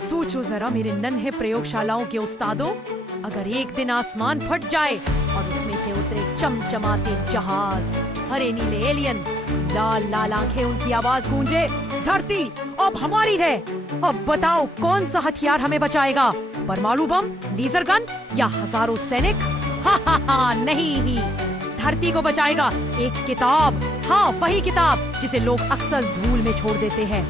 सोचो जरा मेरे नन्हे प्रयोगशालाओं के उस्तादों, अगर एक दिन आसमान फट जाए और उसमें से उतरे चमचमाते जहाज, हरे नीले एलियन, लाल लाल आंखें, उनकी आवाज गूंजे, धरती अब हमारी है। अब बताओ कौन सा हथियार हमें बचाएगा, परमाणु बम, लेजर गन या हजारों सैनिक? नहीं ही, धरती को बचाएगा एक किताब। हाँ, वही किताब जिसे लोग अक्सर धूल में छोड़ देते हैं।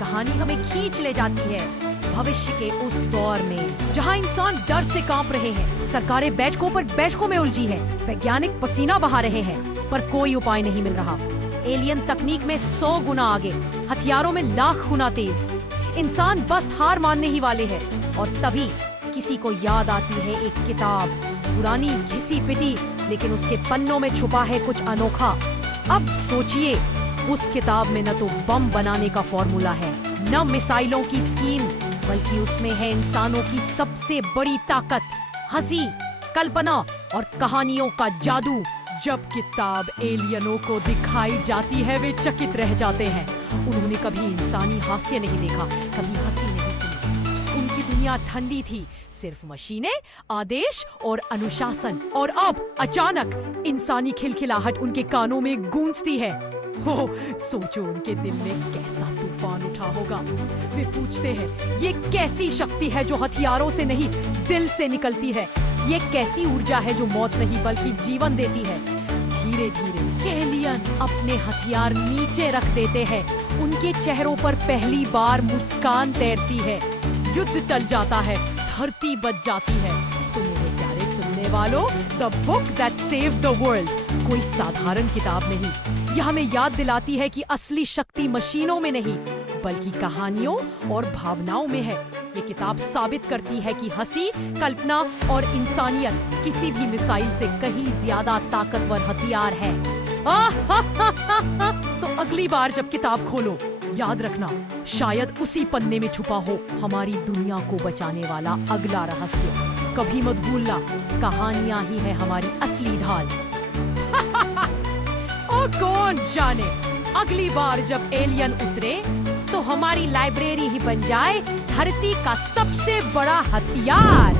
कहानी हमें खींच ले जाती है भविष्य के उस दौर में जहाँ इंसान डर से कांप रहे हैं, सरकारें बैठकों पर बैठकों में उलझी हैं, वैज्ञानिक पसीना बहा रहे हैं, पर कोई उपाय नहीं मिल रहा। एलियन तकनीक में 100 गुना आगे, हथियारों में लाख गुना तेज। इंसान बस हार मानने ही वाले हैं, और तभी किसी को याद आती है एक किताब, पुरानी घिसी पिटी, लेकिन उसके पन्नों में छुपा है कुछ अनोखा। अब सोचिए, उस किताब में न तो बम बनाने का फॉर्मूला है, न मिसाइलों की स्कीम, बल्कि उसमें है इंसानों की सबसे बड़ी ताकत, हंसी, कल्पना और कहानियों का जादू। जब किताब एलियनों को दिखाई जाती है, वे चकित रह जाते हैं। उन्होंने कभी इंसानी हास्य नहीं देखा, कभी हंसी नहीं सुनी। उनकी दुनिया ठंडी थी, सिर्फ मशीनें, आदेश और अनुशासन। और अब अचानक इंसानी खिलखिलाहट उनके कानों में गूंजती है। हो, सोचो उनके दिल में कैसा तूफान उठा होगा। वे पूछते हैं, ये कैसी शक्ति है जो हथियारों से नहीं, दिल से निकलती है? ये कैसी ऊर्जा है जो मौत नहीं बल्कि जीवन देती है? धीरे धीरे एलियन अपने हथियार नीचे रख देते हैं। उनके चेहरों पर पहली बार मुस्कान तैरती है। युद्ध टल जाता है, धरती बच जाती है। तो मेरे प्यारे सुनने वालों, the book that saved the world कोई साधारण किताब नहीं। यह हमें याद दिलाती है कि असली शक्ति मशीनों में नहीं, बल्कि कहानियों और भावनाओं में है। ये किताब साबित करती है कि हंसी, कल्पना और इंसानियत किसी भी मिसाइल से कहीं ज्यादा ताकतवर हथियार है। तो अगली बार जब किताब खोलो, याद रखना, शायद उसी पन्ने में छुपा हो हमारी दुनिया को बचाने वाला अगला रहस्य। कभी मत भूलना, कहानियां ही है हमारी असली ढाल। ओ कौन जाने, अगली बार जब एलियन उतरे तो हमारी लाइब्रेरी ही बन जाए धरती का सबसे बड़ा हथियार।